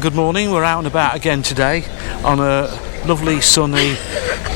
Good morning, we're out and about again today on a lovely sunny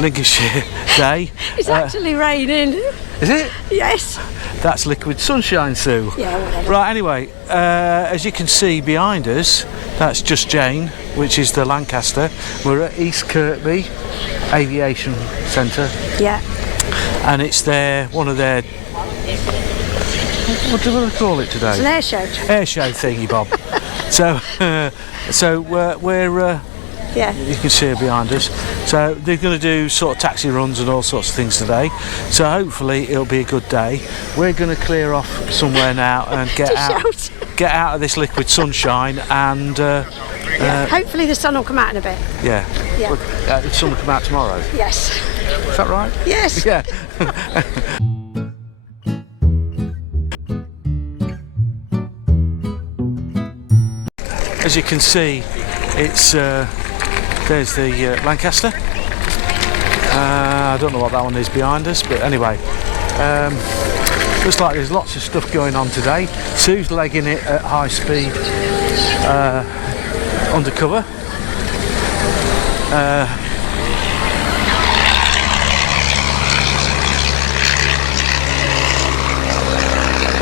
Lincolnshire day. It's actually raining. Is it? Yes. That's liquid sunshine, Sue. Yeah, whatever. Right, anyway, as you can see behind us, that's Just Jane, which is the Lancaster. We're at East Kirkby Aviation Centre. Yeah. And it's one of their, what do we call it today? It's an air show. Air show thingy, Bob. So we're Yeah. you can see her behind us. So they're going to do sort of taxi runs and all sorts of things today. So hopefully it'll be a good day. We're going to clear off somewhere now and get out of this liquid sunshine and hopefully the sun will come out in a bit. yeah. Yeah. The sun will come out tomorrow. Yes. Is that right? Yes. Yeah. As you can see, it's there's the Lancaster. I don't know what that one is behind us, but anyway, looks like there's lots of stuff going on today. Sue's legging it at high speed undercover.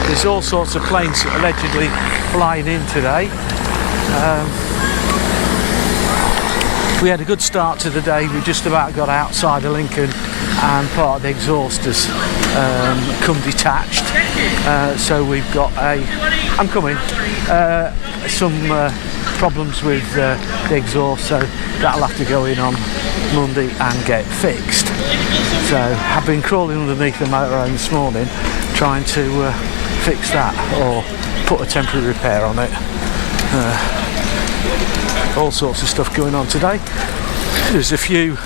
There's all sorts of planes allegedly flying in today. We had a good start to the day. We just about got outside of Lincoln and part of the exhaust has come detached. So we've got some problems with the exhaust, so that'll have to go in on Monday and get fixed. So I've been crawling underneath the motorhome this morning trying to fix that or put a temporary repair on it. All sorts of stuff going on today. There's a few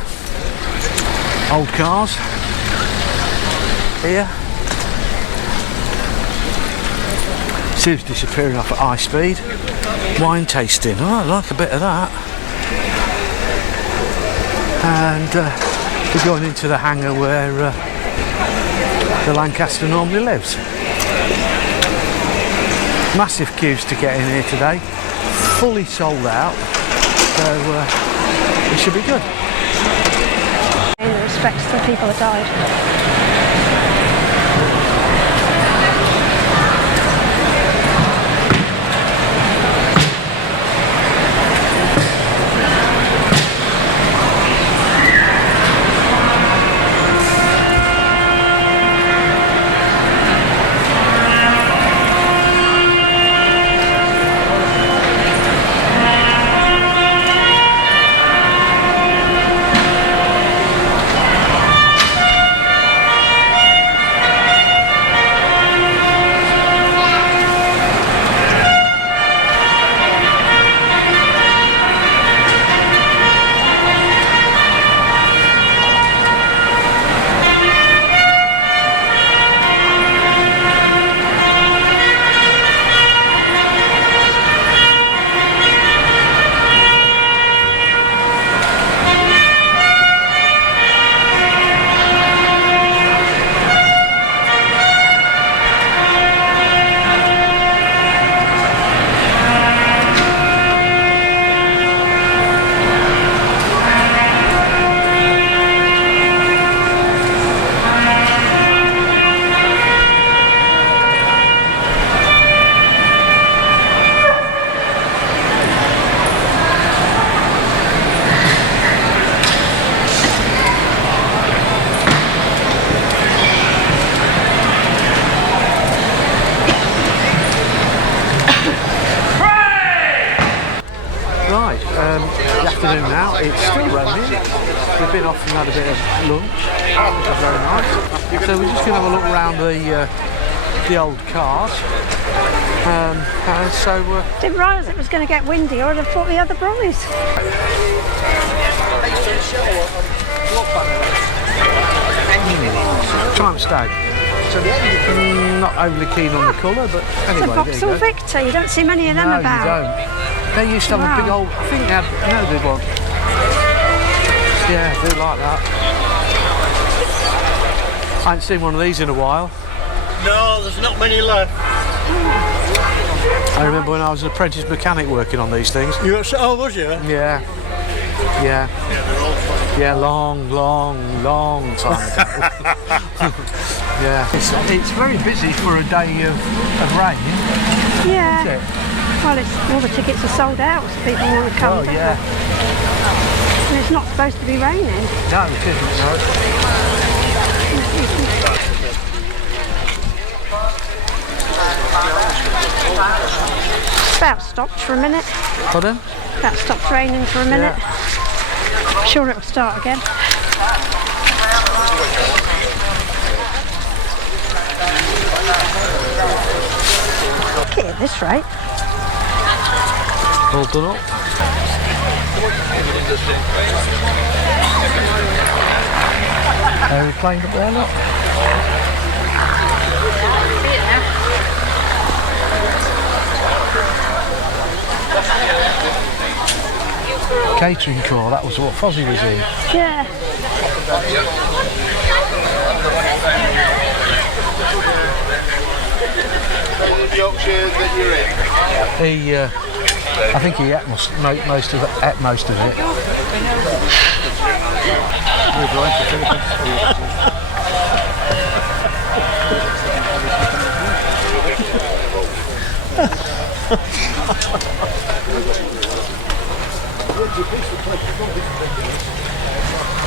old cars here. Sue's disappearing off at high speed. Wine tasting. Oh, I like a bit of that. And we're going into the hangar where the Lancaster normally lives. Massive queues to get in here today. Fully sold out, so it should be good. In respect to the people that died. Now it's still raining. We've been off and had a bit of lunch, which was very nice. So we're just going to have a look around the old cars. Didn't realise it was going to get windy, or I'd have thought the other brollies. Triumph Stag. Not overly keen on the colour, but anyway, it's a Vauxhall Victor. You don't see many of them about. No, you don't. They used to have a big old, I think they had, big one. Yeah, I do like that. I haven't seen one of these in a while. No, there's not many left. I remember when I was an apprentice mechanic working on these things. You got, oh, was you? Yeah. Yeah. Yeah, long time ago. Yeah. It's very busy for a day of rain, Yeah. isn't it? Well, all the tickets are sold out, so people want to come. Oh, yeah. And it's not supposed to be raining. No, it isn't, no. About stopped for a minute. Pardon? About stopped raining for a minute. Yeah. I'm sure it'll start again. Okay, at this rate. All done up. Aeroplane up there, look. Catering car, that was what Fozzie was in. Yeah. He, I think he ate most of it.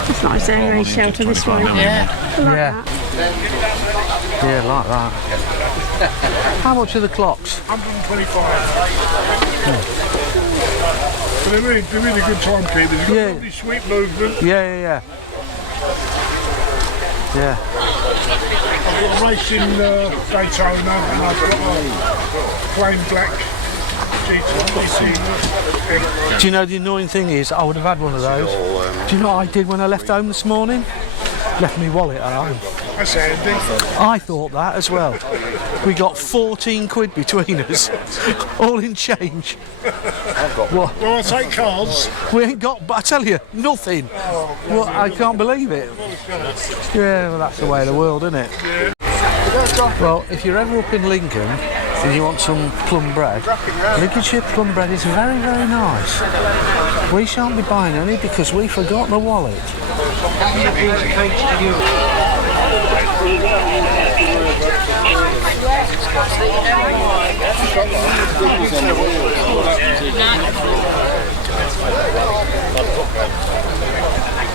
It's nice area shelter this way. Yeah. That. Yeah, like that. How much are the clocks? 125. But they're really good timekeepers. You've got really sweet movement. Yeah. Yeah. I've got a race in Daytona and I've got a plain black GT. Do you know the annoying thing is, I would have had one of those. Do you know what I did when I left home this morning? Left my wallet at home. That's handy. I thought that as well. We got 14 quid between us, all in change. What? Well, I take cards. We ain't got, but I tell you, nothing. Well, I can't believe it. Yeah, well, that's the way of the world, isn't it? Well, if you're ever up in Lincoln and you want some plum bread, Lincolnshire plum bread is very, very nice. We shan't be buying any because we forgot the wallet.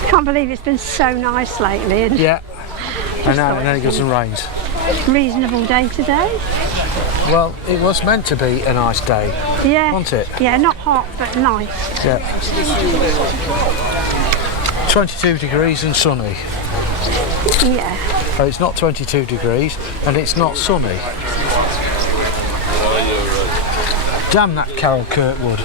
Can't believe it's been so nice lately. And Yeah, and then it goes and rains. reasonable day today. Well, it was meant to be a nice day, Yeah. wasn't it? Yeah, not hot, but nice. Yeah. 22 degrees and sunny. Yeah. Oh, it's not 22 degrees and it's not sunny. Damn that Carol Kirkwood.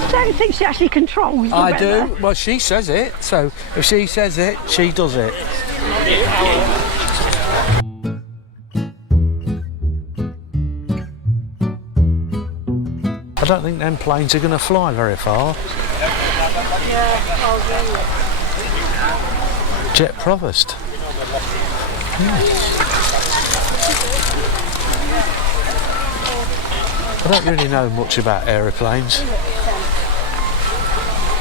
I don't think she actually controls the I weather. do. Well, she says it, so if she says it, she does it. I don't think them planes are going to fly very far. Jet Provost. I don't really know much about aeroplanes.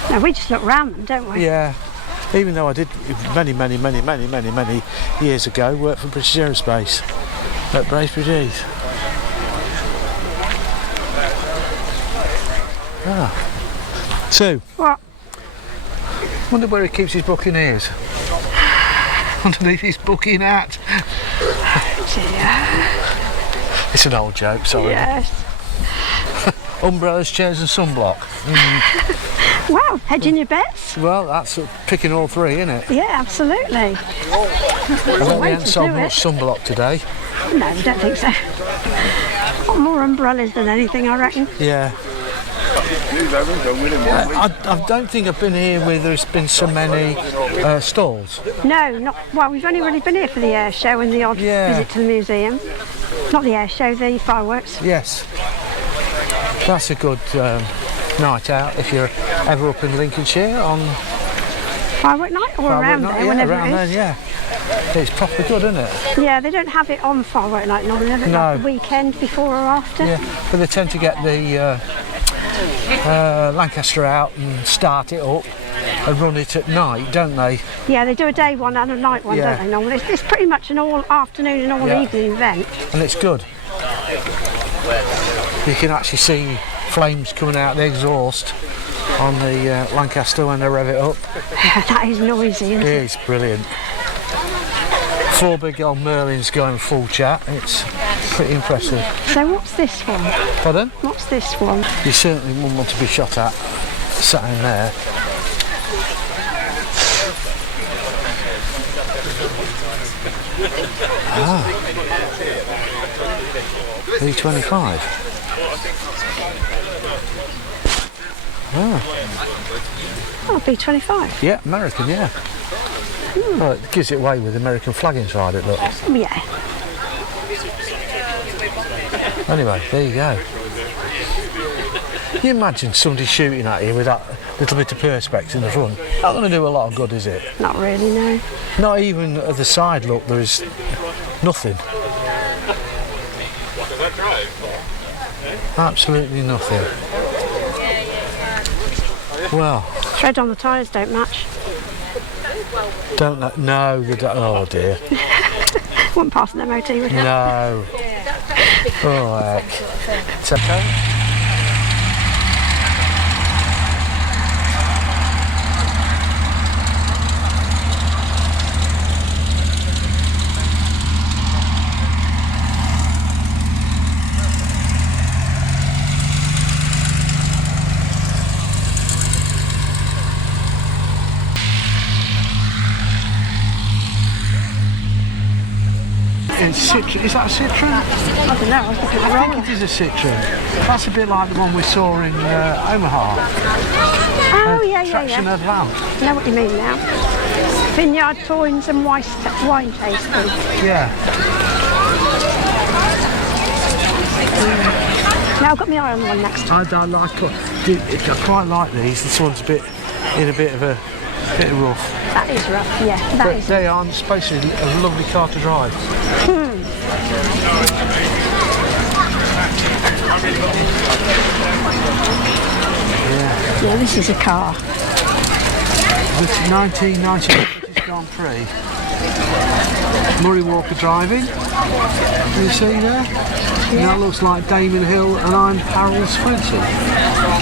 No, we just look round them, don't we? Yeah, even though I did many years ago work for British Aerospace at Bracebridge Heath. Ah. Sue, What? wonder where he keeps his buccaneers. Underneath his booking hat. Dear. It's an old joke, sorry. Yes. Umbrellas, chairs and sunblock. Wow, hedging your bets? Well, that's picking all three, isn't it? Yeah, absolutely. I bet they way haven't to sold do much sunblock today. No, I don't think so. Got more umbrellas than anything, I reckon. Yeah. I don't think I've been here where there's been so many stalls. No, not well. We've only really been here for the air show and the odd visit to the museum. Not the air show, the fireworks. Yes. That's a good night out if you're ever up in Lincolnshire on Firework night or firework around night. there, Yeah, whenever around it then, is. yeah. It's proper good, isn't it? Yeah, they don't have it on firework night normally, they have it No. like the weekend before or after. Yeah, but they tend to get the Lancaster out and start it up and run it at night, don't they? Yeah, they do a day one and a night one, Yeah. don't they normally? It's pretty much an all afternoon and all Yeah. evening event. And it's good. You can actually see flames coming out the exhaust on the Lancaster when they rev it up. Yeah, that is noisy, isn't it? It is brilliant. 4 big old Merlins going full chat. It's pretty impressive. So what's this one? Pardon? What's this one? You certainly wouldn't want to be shot at sat in there. E25. Oh, B25. Yeah, American, yeah. Well, it gives it away with the American flag inside it, look. Yeah. Anyway, there you go. Can you imagine somebody shooting at you with that little bit of perspex in the front? Not going to do a lot of good, is it? Not really, no. Not even at the side, look, there is nothing. Absolutely nothing. Well, Tread on the tyres don't match. don't know. No, they don't. Oh dear. Wouldn't pass an MOT, would it? No. Oh heck. It's okay. Citroen. Is that a Citroen? I don't know, I was looking at the I roller. think it is a Citroen. That's a bit like the one we saw in Omaha. Oh, yeah, Traction yeah. Advance. I know what you mean now. Vineyard Toynes and wine tasting. Yeah. Now I've got my eye on the one next to I quite like these. This one's a bit of a bit rough. that is rough, yeah, that But is. they are supposed to be a lovely car to drive. Yeah, this is a car. It's 1990 British Grand Prix. Murray Walker driving. Can you see there? And that looks like Damon Hill and I'm Harold Swenson.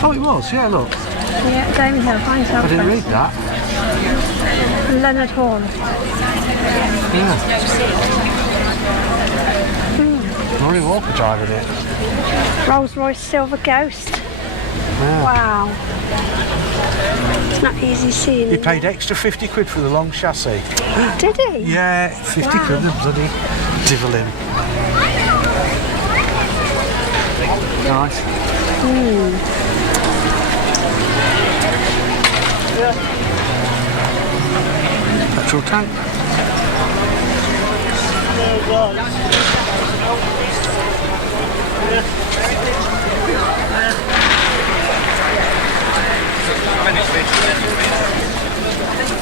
Oh, it was. Yeah, look. Yeah, Damon Hill, finds out. I didn't read that. Leonard Horn. Yeah. Murray Walker driving it. Rolls Royce Silver Ghost. Yeah. Wow. It's not easy seeing. He it. paid extra 50 quid for the long chassis. Did he? Yeah, 50 quid, the bloody divil him. Nice. Petrol tank.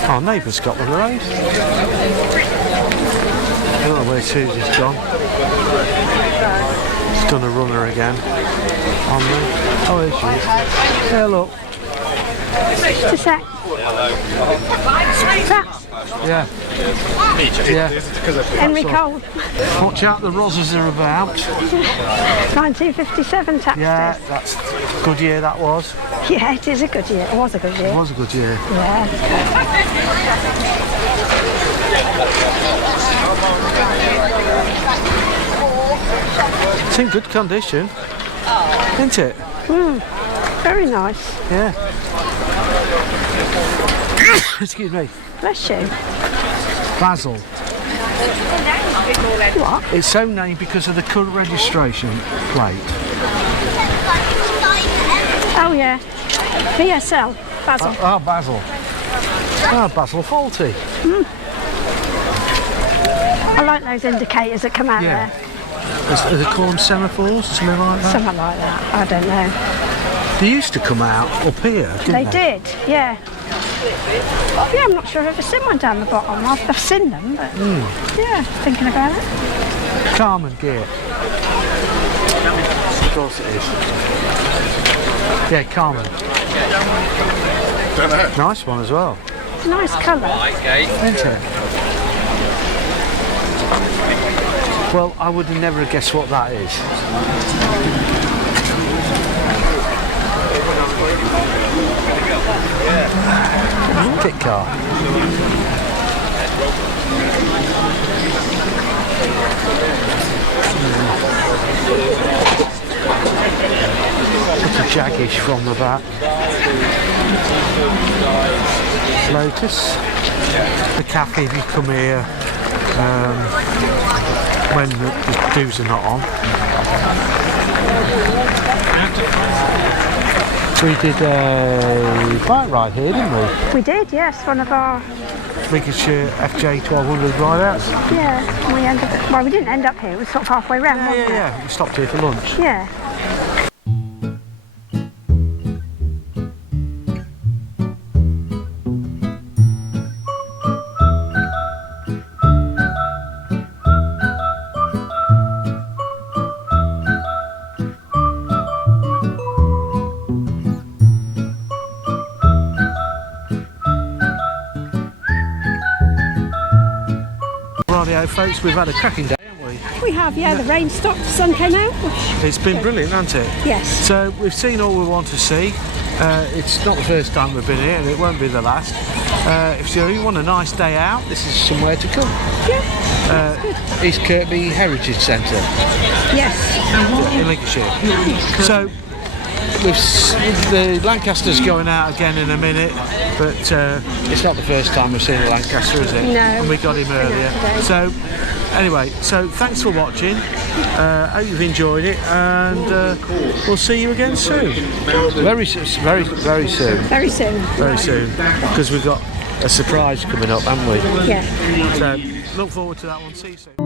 Our neighbour's got one of those. I don't know where Susie's gone. She's done a runner again on them. Oh, there she is. Yeah, look. Just a sec. That's Yeah. Yeah. Henry Cole. Watch out, the Roses are about. 1957 tax Yeah, test. that's a good year that was. Yeah, it is a good year. It was a good year. It was a good year. Yeah. It's in good condition, isn't it? Very nice. Yeah. Excuse me. Bless you. Basil. What? It's so named because of the current registration plate. Oh yeah. VSL. Basil. Oh, Basil. Oh, Basil Faulty. I like those indicators that come out Yeah. there. Are they called semaphores or something like that? Something like that. I don't know. They used to come out up here, didn't They they? did, yeah. Yeah, I'm not sure I've ever seen one down the bottom. I've seen them, but yeah, thinking about it. Carmen gear. Of course it is. Yeah, Carmen. Nice one as well. It's a nice colour. Isn't it? Well, I would have never guessed what that is. Kit car. It's a jaggish from the back. Lotus. The cafe if you come here when the dews are not on. We did a bike ride here, didn't we? We did, yes, one of our... Lincolnshire FJ 1200 ride-outs. Yeah, we ended up... Well, we didn't end up here, it was sort of halfway round, wasn't it? Yeah, we stopped here for lunch. Yeah. Rightio folks, we've had a cracking day, haven't we? We have, yeah, the rain stopped, the sun came out. It's been brilliant, hasn't it? Yes. So we've seen all we want to see. It's not the first time we've been here and it won't be the last. If you want a nice day out, this is somewhere to come. Yeah, East Kirkby Heritage Centre. yes. In Lincolnshire. So the Lancaster's going out again in a minute, but it's not the first time we've seen the Lancaster, is it? No. And we got him earlier. So anyway, so thanks for watching. Hope you've enjoyed it, and we'll see you again soon. Very soon. Very soon. Very soon, because we've got a surprise coming up, haven't we? Yeah. So look forward to that one. See you soon.